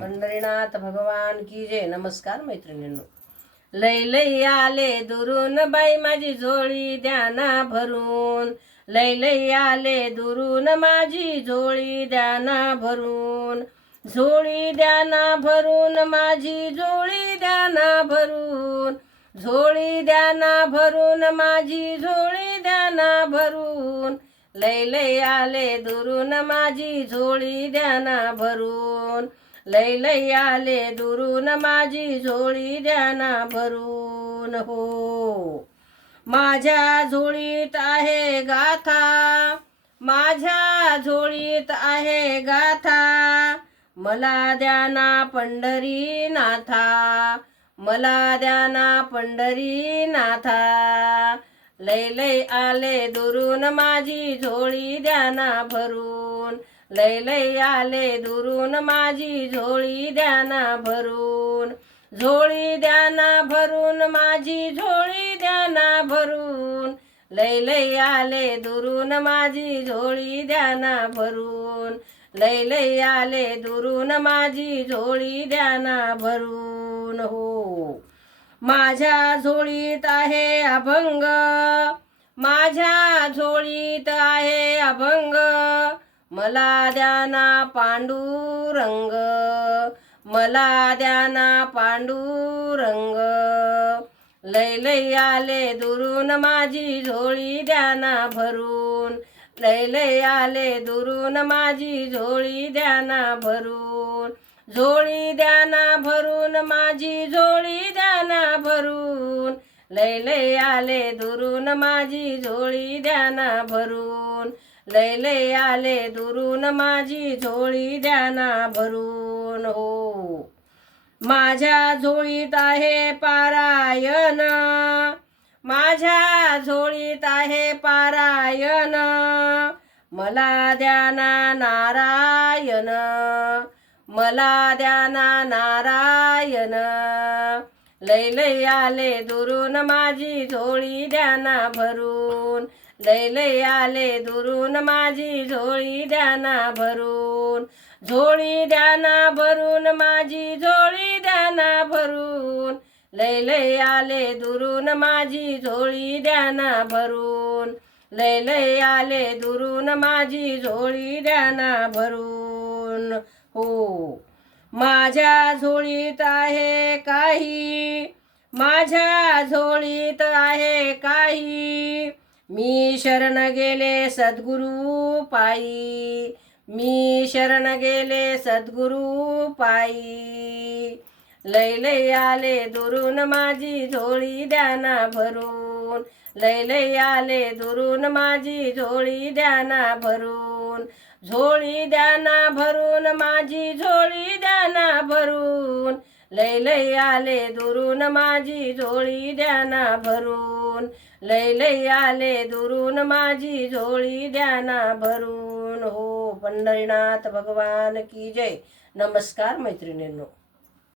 पंढरीनाथ भगवान की जय. नमस्कार मैत्रिणींनो. लय लय आले दुरून बाई माझी झोळी द्याना भरून. लय लय आले दुरून माझी झोळी द्याना भरून. झोळी द्याना भरून माझी झोळी द्याना भरून. झोळी द्याना भरून माझी झोळी द्याना भरून. लय लय आले दुरून माझी झोळी द्याना भरून. लय लय आले दुरून माझी झोळी द्याना भरून. हो माझ्या झोळीत आहे गाथा. माझ्या झोळीत आहे गाथा. मला द्याना पंढरीनाथा. मला द्याना पंढरीनाथा. लय लय आले दुरून माझी झोळी द्याना भरून. लय लय आले दुरून माझी झोळी द्याना भरून. झोळी द्याना भरून माझी झोळी द्याना भरून. लय लय आले दुरून माझी झोळी द्याना भरून. लय लय आले दुरून माझी झोळी द्याना भरून. हो माझ्या झोळीत आहे अभंग. माझ्या झोळीत आहे अभंग. मला द्याना पांडुरंग. मला द्याना पांडुरंग. लय लय आले दुरून माझी झोळी द्याना भरून. लय लय आले दुरून माझी झोळी द्याना भरून. झोळी द्याना भरून माझी झोळी द्याना भरून. लय लय आले दुरून माझी झोळी द्याना भरून. लय लय आले दुरून माझी झोळी द्याना भरून. हो माझ्या झोळीत आहे पारायण. माझ्या झोळीत आहे पारायण. मला द्याना नारायण. मला द्याना नारायण. लय लय आले दुरून माझी झोळी द्याना भरून. लय लय आले दुरून माझी झोळी द्याना भरून. झोळी द्याना भरून माझी झोळी द्याना भरून. लय लय आले दुरून माझी झोळी द्याना भरून. लय लय आले दुरून माझी झोळी द्याना भरून. हो माझ्या झोळीत आहे काही. माझ्या झोळीत आहे काही. मी शरण गेले सद्गुरु पायी. मी शरण गेले सद्गुरु पायी. लय लय आले दुरून माझी झोळी द्याना भरून. लय लय आले दुरून माझी झोळी द्याना भरून. झोळी द्याना भरून माझी झोळी द्याना भरून. लय लय आले दुरून माझी झोळी द्याना भरून. लय लय आले दुरून माझी झोळी द्याना भरून. हो पंढरीनाथ भगवान की जय. नमस्कार मैत्रिणींनो.